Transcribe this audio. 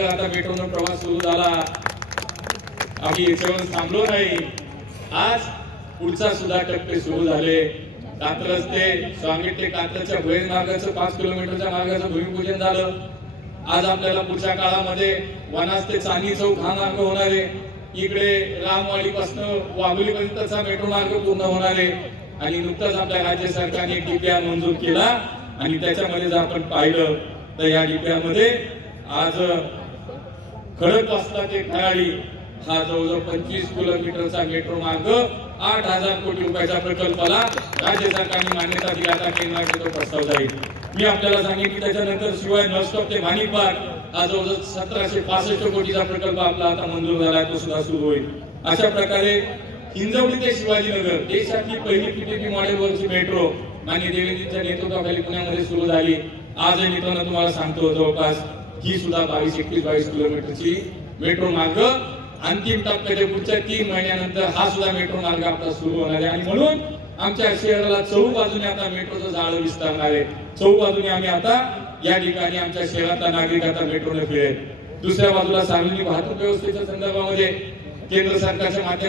आता मेट्रोचा प्रवास सुरू झाला। आम्ही याच्यावर थांबलो नाही। आज पुढचा सुद्धा टप्पे सुरू झाले। कात्रज ते स्वांगेट ते कात्रजच्या भुईर मार्गाचं 5 किलोमीटरच्या मार्गाचं भूमिपूजन झालं। आज आपल्याला पुढच्या काळामध्ये वनाज ते चांदी चौक हा मार्ग होणार आहे। इकडे रामवाडीपासून वाघोलीपर्यंतचा मेट्रो मार्ग पूर्ण होणार आहे। आणि नुकताच आपल्या राज्य सरकारने एक डीपीआर मंजूर केला आणि त्याच्यामध्ये जर आपण पाहिलं तर या डीपीआर मध्ये आज खडकवासला ते खराडी हा जवळजवळ 25 किलोमीटरचा मेट्रो मार्ग 8,000 कोटी रुपयाच्या प्रकल्पाला राज्य सरकारने मान्यता दिली। आता केंद्राकडे तो प्रस्ताव जाईल। मी आपल्याला सांगेन की त्याच्यानंतर शिवाय नॉनस्टॉप ते भानीपार हा जवळजवळ 1765 कोटीचा प्रकल्प आपला आता मंजूर झाला, तो सुद्धा सुरू होईल। अशा प्रकारे हिंजवडी ते शिवाजीनगर देशातली पहिली पीपीपी मॉडेलवरची मेट्रो माननीय देवेंद्रजींच्या नेतृत्वाखाली पुण्यामध्ये सुरू झाली। आज मित्रांनो तुम्हाला सांगतो जवळपास ही सुद्धा 22 किलोमीटरची मेट्रो मार्ग अंतिम टप्प्याच्या पुढच्या 3 महिन्यानंतर हा सुद्धा मेट्रो मार्ग आपला सुरू होणार आहे। आणि म्हणून आमच्या शहराला चहूबाजूने आता मेट्रोचं जाळं विस्तारणार आहे। चहूबाजूने आम्ही आता या ठिकाणी आमच्या शहरातला नागरिक आता मेट्रोने फिरेल। दुसऱ्या बाजूला सार्वजनिक वाहतूक व्यवस्थेच्या संदर्भामध्ये केंद्र सरकारच्या माध्यमातून